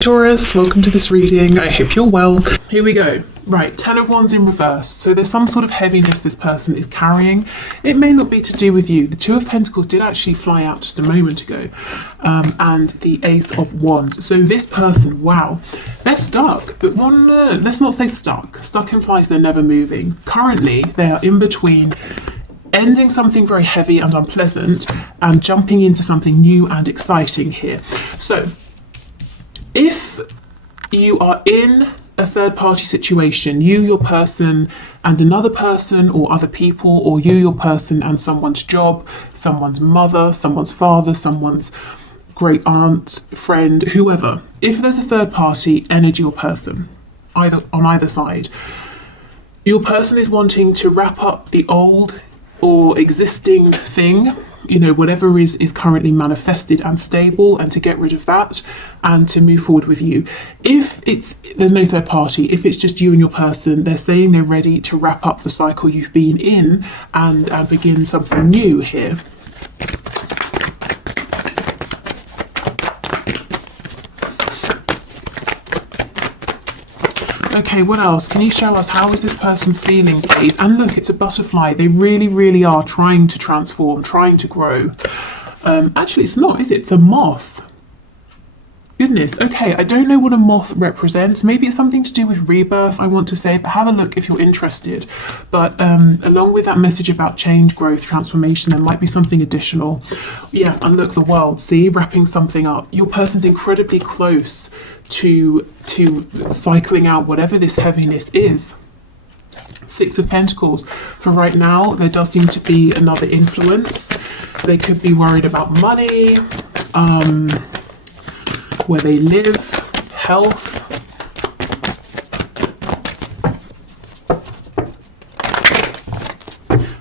Taurus, welcome to this reading. I hope you're well. Here we go. Right, 10 of Wands in reverse. So there's some sort of heaviness this person is carrying. It may not be to do with you. The 2 of Pentacles did actually fly out just a moment ago. And the Ace of Wands. So this person, wow, they're stuck. But let's not say stuck. Stuck implies they're never moving. Currently, they are in between ending something very heavy and unpleasant and jumping into something new and exciting here. So if you are in a third party situation, you, your person, and another person, or other people, or you, your person, and someone's job, someone's mother, someone's father, someone's great aunt, friend, whoever, if there's a third party energy or person, on either side, your person is wanting to wrap up the old or existing thing, you know, whatever is currently manifested and stable, and to get rid of that and to move forward with you. If there's no third party, if it's just you and your person, they're saying they're ready to wrap up the cycle you've been in and begin something new here. Okay, what else? Can you show us how is this person feeling, please? And look, it's a butterfly. They really, really are trying to transform, trying to grow. Actually, it's not, is it? It's a moth. Goodness. Okay, I don't know what a moth represents. Maybe it's something to do with rebirth, I want to say, but have a look if you're interested. But along with that message about change, growth, transformation, there might be something additional. Yeah, and look, the world, see, wrapping something up. Your person's incredibly close to cycling out whatever this heaviness is. 6 of Pentacles. For right now, there does seem to be another influence. They could be worried about money, where they live, health.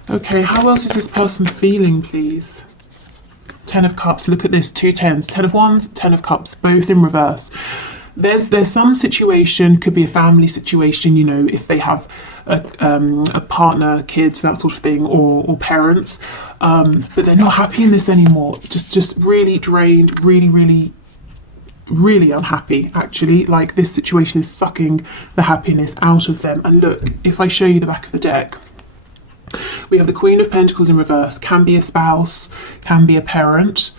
Okay, how else is this person feeling, please? 10 of Cups. Look at this, 2 10s. 10 of Wands, 10 of Cups, both in reverse. There's some situation, could be a family situation, you know, if they have a partner, kids, that sort of thing, or parents, but they're not happy in this anymore. Just really drained, really unhappy, actually. Like, this situation is sucking the happiness out of them. And look, if I show you the back of the deck, we have the Queen of Pentacles in reverse. Can be a spouse, can be a parent.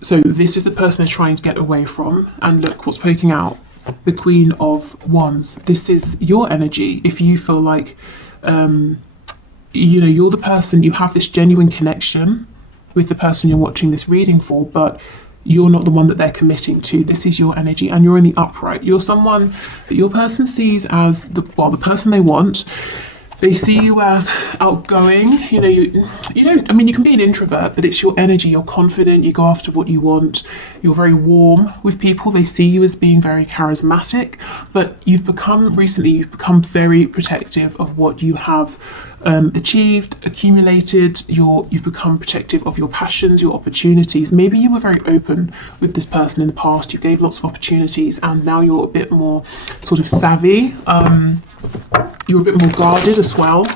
So this is the person they're trying to get away from. And look what's poking out. The Queen of Wands. This is your energy. If you feel like, you know, you're the person, you have this genuine connection with the person you're watching this reading for, but you're not the one that they're committing to. This is your energy, and you're in the upright. You're someone that your person sees as the person they want. They see you as outgoing. You know, you don't, I mean, you can be an introvert, but it's your energy. You're confident, you go after what you want. You're very warm with people. They see you as being very charismatic, but you've become very protective of what you have achieved, accumulated. You've become protective of your passions, your opportunities. Maybe you were very open with this person in the past. You gave lots of opportunities, and now you're a bit more sort of savvy. You're a bit more guarded as well.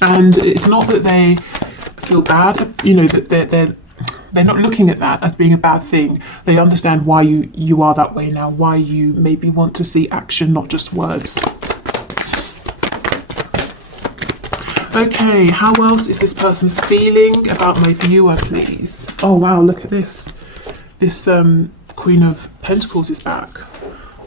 And it's not that they feel bad, you know, that they're not looking at that as being a bad thing. They understand why you are that way now, why you maybe want to see action, not just words. Okay, how else is this person feeling about my viewer, please? Oh wow, look at this. This Queen of Pentacles is back,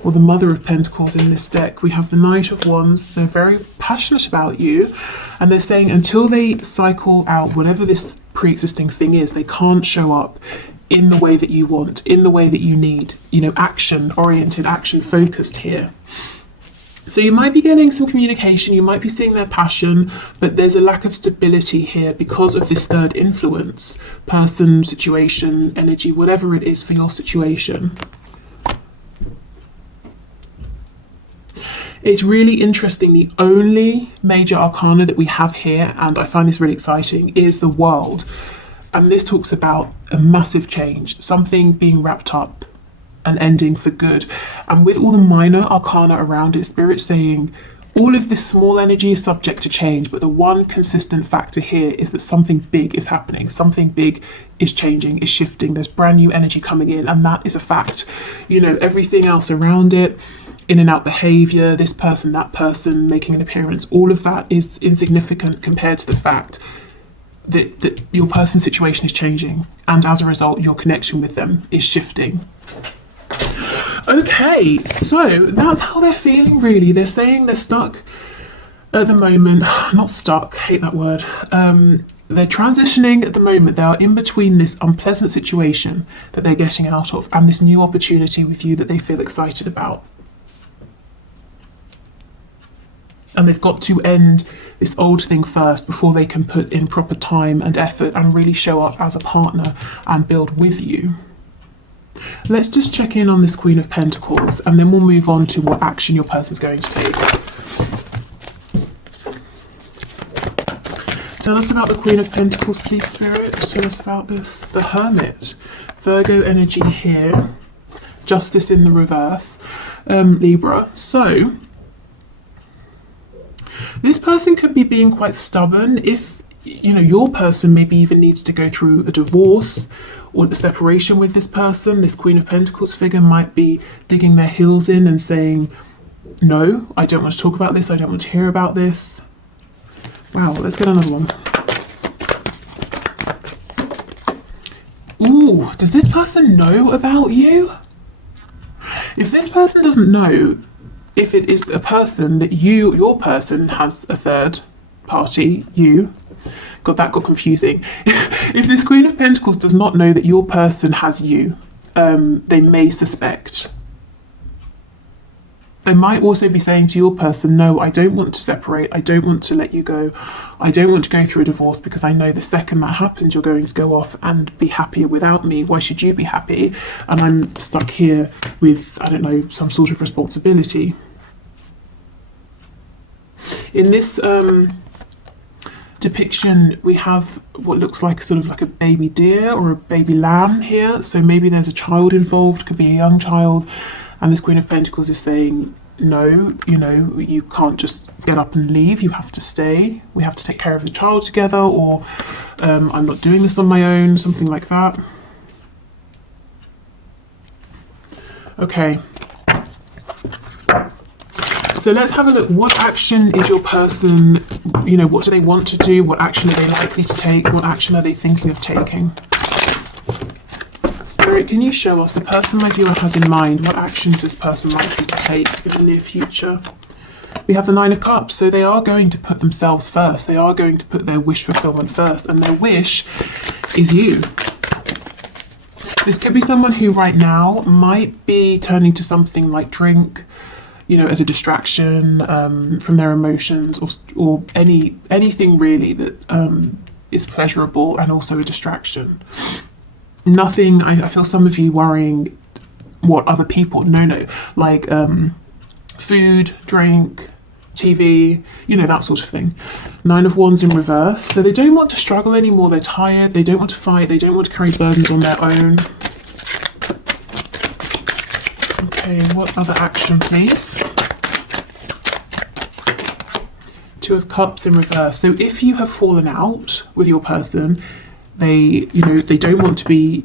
or the Mother of Pentacles in this deck. We have the Knight of Wands. They're very passionate about you, and they're saying until they cycle out whatever this pre-existing thing is, they can't show up in the way that you want, in the way that you need, you know, action oriented, action focused here. So you might be getting some communication, you might be seeing their passion, but there's a lack of stability here because of this third influence, person, situation, energy, whatever it is for your situation. It's really interesting. The only major arcana that we have here, and I find this really exciting, is the World. And this talks about a massive change, something being wrapped up and ending for good. And with all the minor arcana around it, Spirit's saying, all of this small energy is subject to change, but the one consistent factor here is that something big is happening. Something big is changing, is shifting. There's brand new energy coming in, and that is a fact. You know, everything else around it, in and out behavior, this person, that person making an appearance, all of that is insignificant compared to the fact that your person's situation is changing, and as a result, your connection with them is shifting. Okay, so that's how they're feeling, really. They're saying they're stuck at the moment. Not stuck, hate that word. They're transitioning at the moment. They are in between this unpleasant situation that they're getting out of and this new opportunity with you that they feel excited about. And they've got to end this old thing first before they can put in proper time and effort and really show up as a partner and build with you. Let's just check in on this Queen of Pentacles, and then we'll move on to what action your person's going to take. Tell us about the Queen of Pentacles, please, Spirit. Tell us about this. The Hermit. Virgo energy here. Justice in the reverse. Libra. So, this person could be being quite stubborn. If, you know, your person maybe even needs to go through a divorce or a separation with this person, this Queen of Pentacles figure might be digging their heels in and saying, no, I don't want to talk about this, I don't want to hear about this. Wow, let's get another one. Ooh, does this person know about you? If this person doesn't know, if it is a person that your person has a third party, you, God, that got confusing. If this Queen of Pentacles does not know that your person has you, they may suspect. They might also be saying to your person, no, I don't want to separate, I don't want to let you go, I don't want to go through a divorce, because I know the second that happens, you're going to go off and be happier without me. Why should you be happy? And I'm stuck here with, I don't know, some sort of responsibility. In this depiction, we have what looks like sort of like a baby deer or a baby lamb here. So maybe there's a child involved, could be a young child, and this Queen of Pentacles is saying, no, you know, you can't just get up and leave, you have to stay, we have to take care of the child together, or I'm not doing this on my own, something like that. Okay. So let's have a look. What action is your person, you know, what do they want to do? What action are they likely to take? What action are they thinking of taking? Spirit, can you show us the person my viewer has in mind? What actions is this person likely to take in the near future? We have the Nine of Cups, so they are going to put themselves first. They are going to put their wish fulfillment first, and their wish is you. This could be someone who right now might be turning to something like drink, you know, as a distraction from their emotions, or anything really that is pleasurable and also a distraction. Nothing, I feel some of you worrying what other people, no, like food, drink, TV, you know, that sort of thing. Nine of Wands in reverse. So they don't want to struggle anymore, they're tired, they don't want to fight, they don't want to carry burdens on their own. Okay, what other action, please? Two of Cups in reverse. So if you have fallen out with your person, they, you know, they don't want to be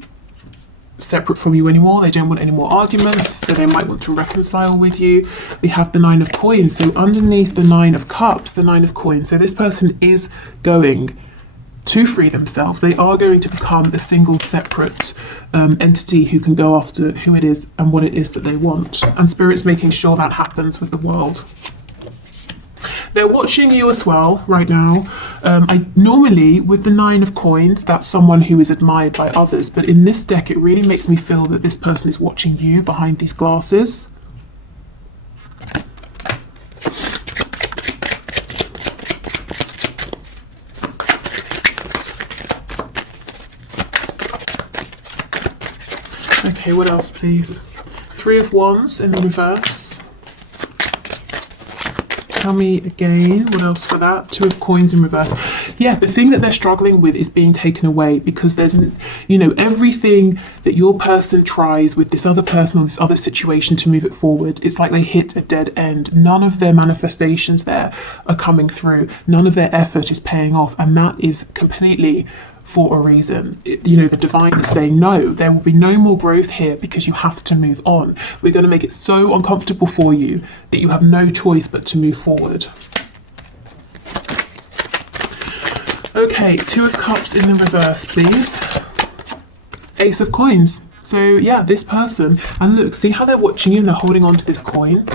separate from you anymore, they don't want any more arguments, so they might want to reconcile with you. We have the Nine of Coins. So underneath the Nine of Cups, the Nine of Coins. So this person is going to free themselves. They are going to become a single separate entity who can go after who it is and what it is that they want. And Spirit's making sure that happens with the world. They're watching you as well right now. I normally, with the Nine of Coins, that's someone who is admired by others, but in this deck it really makes me feel that this person is watching you behind these glasses. Okay, what else, please? Three of Wands in the reverse. Tell me again, what else for that? Two of Coins in reverse. yeah, the thing that they're struggling with is being taken away, because there's, you know, everything that your person tries with this other person or this other situation to move it forward, it's like they hit a dead end. None of their manifestations there are coming through. None of their effort is paying off, and that is completely for a reason. You know, the divine is saying, no, there will be no more growth here because you have to move on. We're going to make it so uncomfortable for you that you have no choice but to move forward. Okay, Two of Cups in the reverse, please. Ace of Coins. So yeah, this person, and look, see how they're watching you and they're holding on to this coin.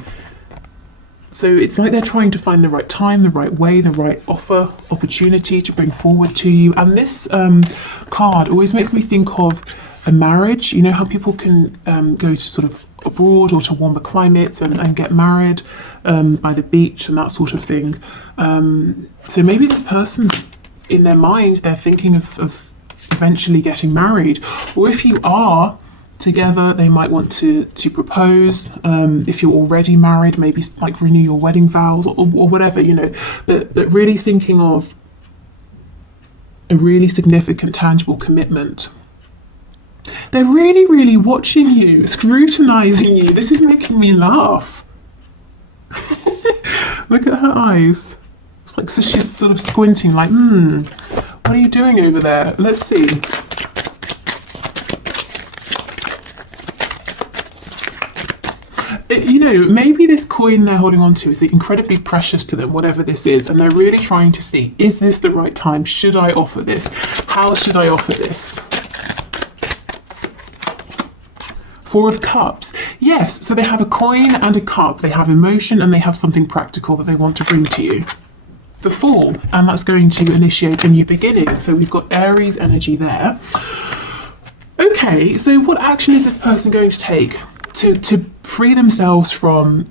So it's like they're trying to find the right time, the right way, the right offer, opportunity to bring forward to you. And this card always makes me think of a marriage. You know how people can go to sort of abroad or to warmer climates and get married by the beach and that sort of thing. So maybe this person's, in their mind, they're thinking of eventually getting married. Or if you are together, they might want to propose. If you're already married, maybe like renew your wedding vows or whatever, you know, but really thinking of a really significant, tangible commitment. They're really, really watching you, scrutinizing you. This is making me laugh. Look at her eyes. It's like, so she's sort of squinting like, what are you doing over there? Let's see. You know, maybe this coin they're holding on to is incredibly precious to them, whatever this is, and they're really trying to see, is this the right time? Should I offer this? How should I offer this? Four of Cups. Yes, so they have a coin and a cup. They have emotion and they have something practical that they want to bring to you. The Fool, and that's going to initiate a new beginning. So we've got Aries energy there. Okay, so what action is this person going to take to free themselves from,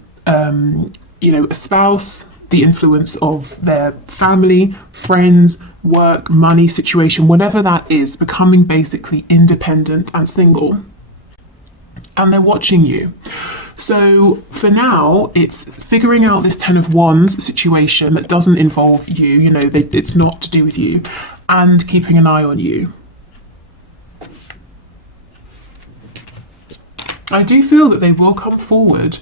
you know, a spouse, the influence of their family, friends, work, money situation, whatever that is, becoming basically independent and single? And they're watching you. So for now, it's figuring out this Ten of Wands situation that doesn't involve you, you know, it's not to do with you, and keeping an eye on you. I do feel that they will come forward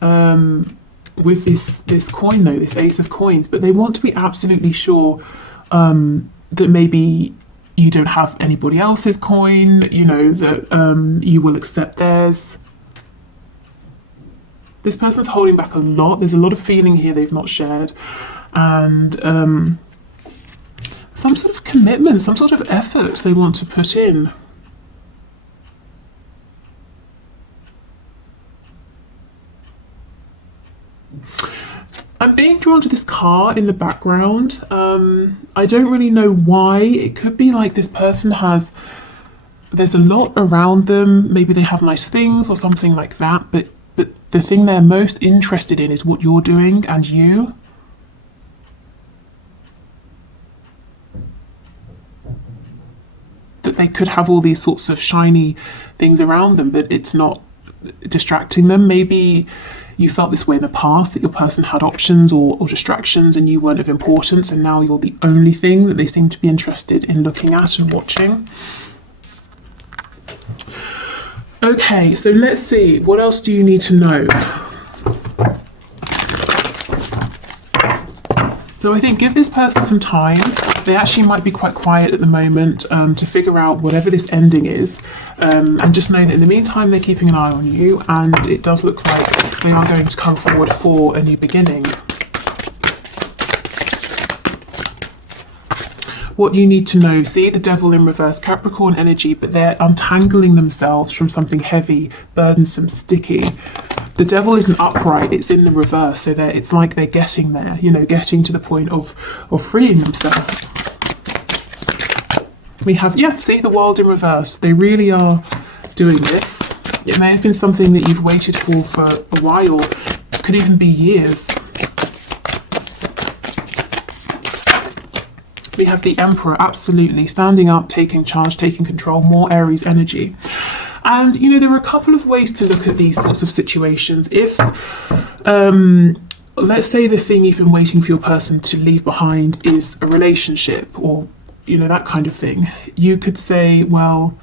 with this coin though, this Ace of Coins, but they want to be absolutely sure that maybe you don't have anybody else's coin, you know, that you will accept theirs. This person's holding back a lot. There's a lot of feeling here they've not shared, and some sort of commitment, some sort of effort they want to put in. I'm being drawn to this car in the background. I don't really know why. It could be like this person there's a lot around them. Maybe they have nice things or something like that, but the thing they're most interested in is what you're doing and you. That they could have all these sorts of shiny things around them, but it's not distracting them. Maybe you felt this way in the past, that your person had options or distractions and you weren't of importance, and now you're the only thing that they seem to be interested in looking at and watching. Okay, so let's see, what else do you need to know? So I think give this person some time. They actually might be quite quiet at the moment to figure out whatever this ending is, and just know that in the meantime they're keeping an eye on you, and it does look like they are going to come forward for a new beginning. What you need to know, see the Devil in reverse, Capricorn energy, but they're untangling themselves from something heavy, burdensome, sticky. The Devil isn't upright, it's in the reverse, so it's like they're getting there, you know, getting to the point of freeing themselves. We have, yeah, see the World in reverse. They really are doing this. It may have been something that you've waited for a while, it could even be years. We have the Emperor, absolutely, standing up, taking charge, taking control, more Aries energy. And, you know, there are a couple of ways to look at these sorts of situations. If let's say the thing you've been waiting for your person to leave behind is a relationship, or that kind of thing. You could say, well,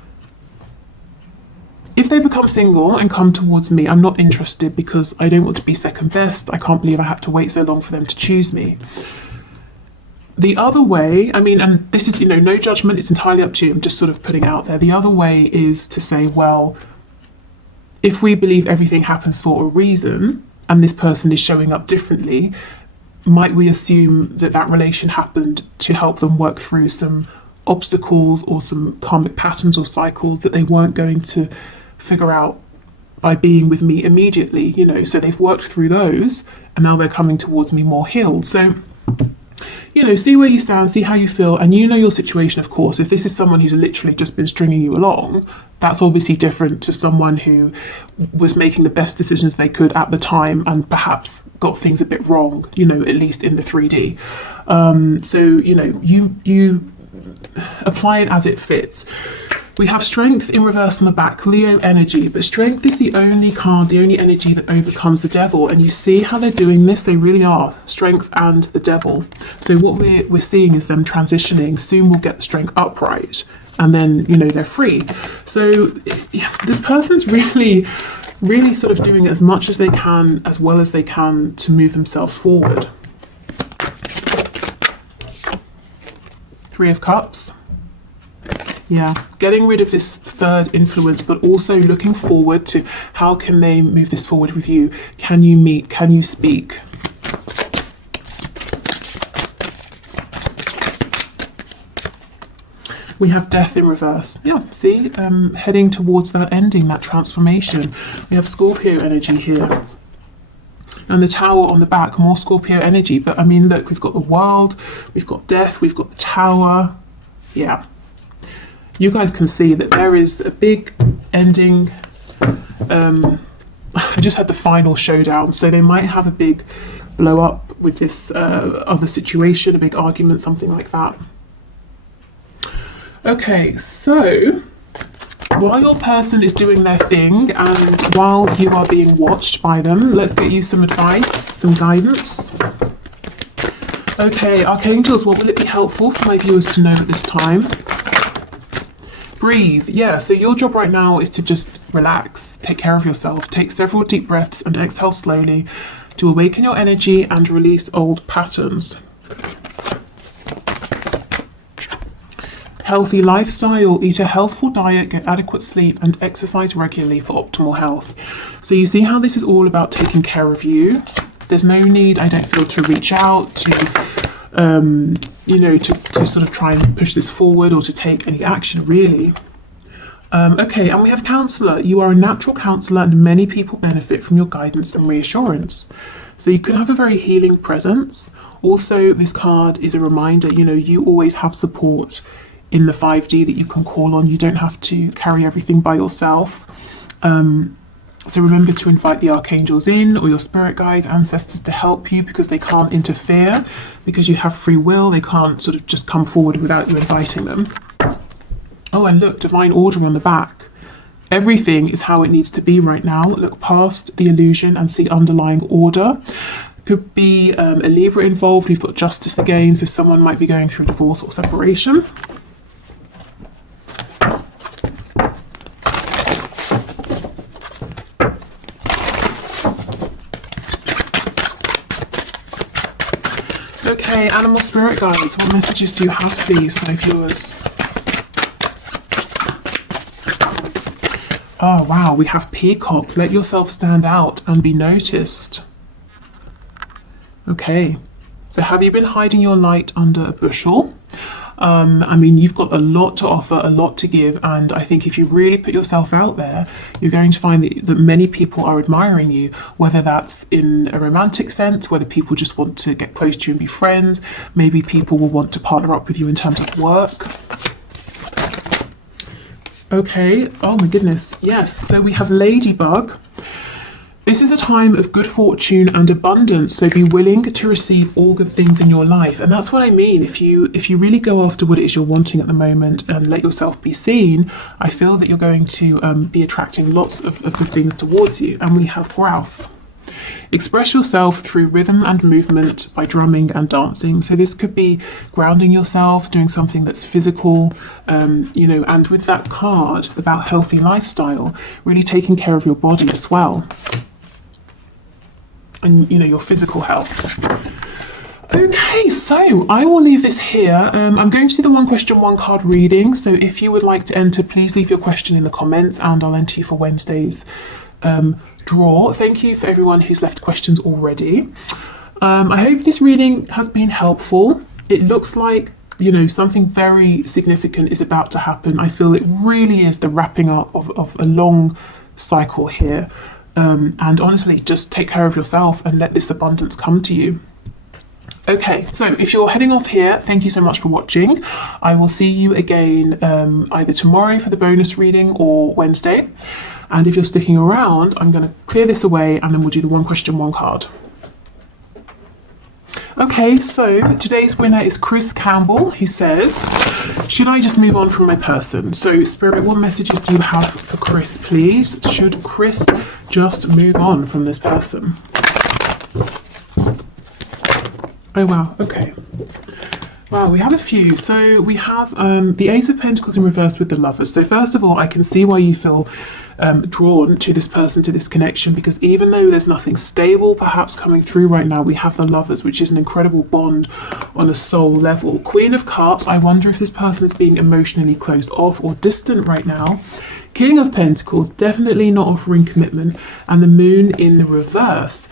if they become single and come towards me, I'm not interested because I don't want to be second best. I can't believe I had to wait so long for them to choose me. The other way, and this is, no judgment, it's entirely up to you. I'm just sort of putting it out there. The other way is to say, well, if we believe everything happens for a reason and this person is showing up differently, might we assume that that relation happened to help them work through some obstacles or some karmic patterns or cycles that they weren't going to figure out by being with me immediately, so they've worked through those and now they're coming towards me more healed. So, see where you stand, see how you feel, and your situation, of course. If this is someone who's literally just been stringing you along, that's obviously different to someone who was making the best decisions they could at the time and perhaps got things a bit wrong, at least in the 3D. So, you apply it as it fits. We have Strength in reverse on the back, Leo energy, but Strength is the only card, the only energy that overcomes the Devil. And you see how they're doing this? They really are, Strength and the Devil. So what we're seeing is them transitioning. Soon we'll get the Strength upright, and then, they're free. So this person's really, really sort of doing as much as they can, as well as they can, to move themselves forward. 3 of Cups. Yeah, getting rid of this third influence, but also looking forward to how can they move this forward with you. Can you meet? Can you speak? We have Death in reverse. Yeah, see, heading towards that ending, that transformation. We have Scorpio energy here. And the Tower on the back, more Scorpio energy. But look, we've got the World, we've got Death, we've got the Tower. Yeah. You guys can see that there is a big ending. I just had the final showdown, so they might have a big blow up with this other situation, a big argument, something like that. Okay, so while your person is doing their thing and while you are being watched by them, let's get you some advice, some guidance. Okay, Archangels, what will it be helpful for my viewers to know at this time? Breathe. Yeah, so your job right now is to just relax, take care of yourself, take several deep breaths and exhale slowly to awaken your energy and release old patterns. Healthy lifestyle, eat a healthful diet, get adequate sleep and exercise regularly for optimal health. So you see how this is all about taking care of you. There's no need, I don't feel, to reach out, to to sort of try and push this forward or to take any action, really. Okay, and we have Counselor. You are a natural counsellor and many people benefit from your guidance and reassurance. So you can have a very healing presence. Also, this card is a reminder, you always have support in the 5D that you can call on. You don't have to carry everything by yourself. So remember to invite the archangels in, or your spirit guides, ancestors, to help you, because they can't interfere, because you have free will. They can't sort of just come forward without you inviting them. Oh, and look, divine order on the back. Everything is how it needs to be right now. Look past the illusion and see underlying order. Could be a Libra involved. We've got justice again, so someone might be going through divorce or separation. Okay, animal spirit guides, what messages do you have, please, my viewers? Oh wow, we have Peacock. Let yourself stand out and be noticed. Okay, so have you been hiding your light under a bushel? You've got a lot to offer, a lot to give, and I think if you really put yourself out there, you're going to find that many people are admiring you, whether that's in a romantic sense, whether people just want to get close to you and be friends, maybe people will want to partner up with you in terms of work. Okay, oh my goodness, yes, so we have Ladybug. This is a time of good fortune and abundance, so be willing to receive all good things in your life. And that's what I mean. If you really go after what it is you're wanting at the moment and let yourself be seen, I feel that you're going to be attracting lots of good things towards you. And we have Grouse. express yourself through rhythm and movement by drumming and dancing. So this could be grounding yourself, doing something that's physical, you know, and with that card about healthy lifestyle, really taking care of your body as well. And, you know, your physical health. Okay, so I will leave this here. I'm going to do the one question, one card reading. So if you would like to enter, please leave your question in the comments and I'll enter you for Wednesday's draw. Thank you for everyone who's left questions already. I hope this reading has been helpful. It looks like, you know, something very significant is about to happen. I feel it really is the wrapping up of a long cycle here. And honestly, just take care of yourself and let this abundance come to you. Okay, so if you're heading off here, thank you so much for watching. I will see you again either tomorrow for the bonus reading or Wednesday. And if you're sticking around, I'm going to clear this away and then we'll do the one question, one card. Okay, so today's winner is Chris Campbell, who says, should I just move on from my person? So Spirit, what messages do you have for Chris, please? Should Chris just move on from this person? Oh wow, okay. Wow, we have a few. So we have the Ace of Pentacles in reverse with the Lovers. So first of all, I can see why you feel drawn to this person, to this connection, because even though there's nothing stable perhaps coming through right now, we have the Lovers, which is an incredible bond on a soul level. Queen of Cups, I wonder if this person is being emotionally closed off or distant right now. King of Pentacles, definitely not offering commitment, and the Moon in the reverse.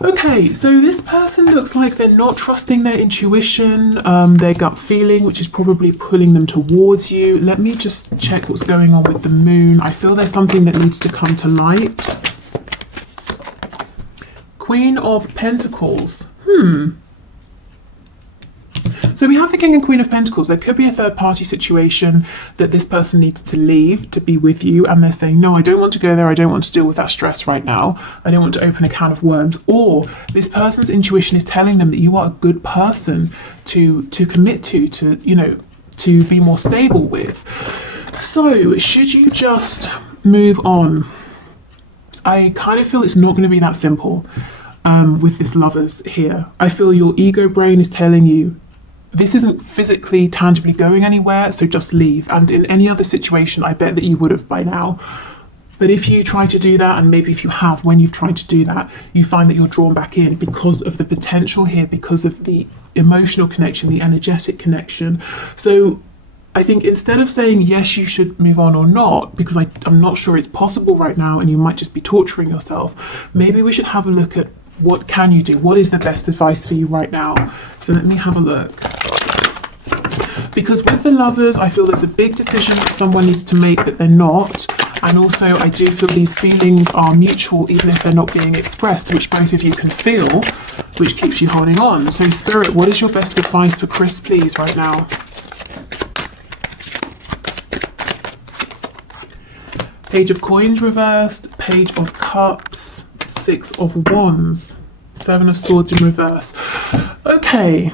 Okay, so this person looks like they're not trusting their intuition, their gut feeling, which is probably pulling them towards you. Let me just check what's going on with the Moon. I feel there's something that needs to come to light. Queen of Pentacles. So we have the King and Queen of Pentacles. There could be a third party situation that this person needs to leave to be with you, and they're saying, no, I don't want to go there, I don't want to deal with that stress right now, I don't want to open a can of worms. Or this person's intuition is telling them that you are a good person to commit to, you know, to be more stable with. So should you just move on? I kind of feel it's not going to be that simple with this Lovers here. I feel your ego brain is telling you, this isn't physically, tangibly going anywhere, so just leave. And in any other situation, I bet that you would have by now. But if you try to do that, and maybe if you have, when you've tried to do that, you find that you're drawn back in because of the potential here, because of the emotional connection, the energetic connection. So I think instead of saying, yes, you should move on or not, because I'm not sure it's possible right now, and you might just be torturing yourself, maybe we should have a look at what can you do? What is the best advice for you right now? So let me have a look. Because with the Lovers, I feel there's a big decision that someone needs to make that they're not. And also I do feel these feelings are mutual, even if they're not being expressed, which both of you can feel, which keeps you holding on. So Spirit, what is your best advice for Chris, please, right now? Page of Coins reversed, Page of Cups, Six of Wands, Seven of Swords in reverse. Okay,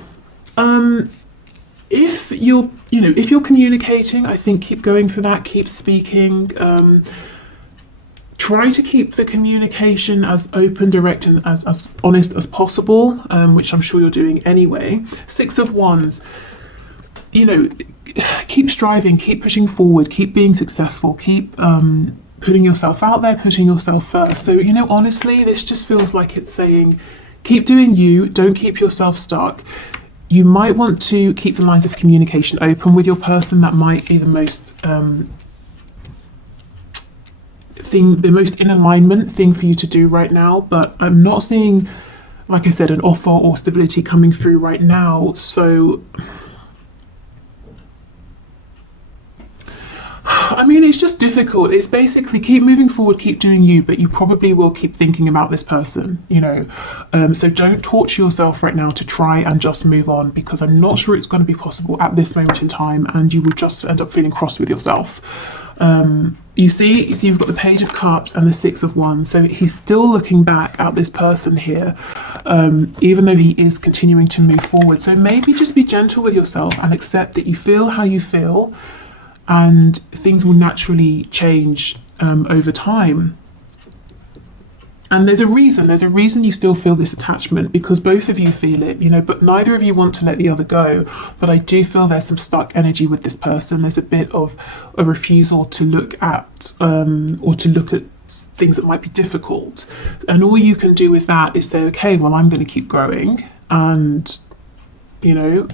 if you're communicating, I think keep going for that, keep speaking. Try to keep the communication as open, direct, and as honest as possible, which I'm sure you're doing anyway. Six of Wands, you know, keep striving, keep pushing forward, keep being successful, keep putting yourself out there, putting yourself first. So, you know, honestly, this just feels like it's saying, keep doing you, don't keep yourself stuck. You might want to keep the lines of communication open with your person. That might be the most the most in alignment thing for you to do right now. But I'm not seeing, like I said, an offer or stability coming through right now. So I mean, it's just difficult. It's basically keep moving forward, keep doing you, but you probably will keep thinking about this person, you know. So don't torture yourself right now to try and just move on, because I'm not sure it's going to be possible at this moment in time, and you will just end up feeling cross with yourself. You see you've got the Page of Cups and the Six of Wands, so he's still looking back at this person here, even though he is continuing to move forward. So maybe just be gentle with yourself and accept that you feel how you feel, and things will naturally change over time. And there's a reason you still feel this attachment, because both of you feel it, you know, but neither of you want to let the other go. But I do feel there's some stuck energy with this person. There's a bit of a refusal to look at or to look at things that might be difficult. And all you can do with that is say, okay, well, I'm going to keep growing, and, you know,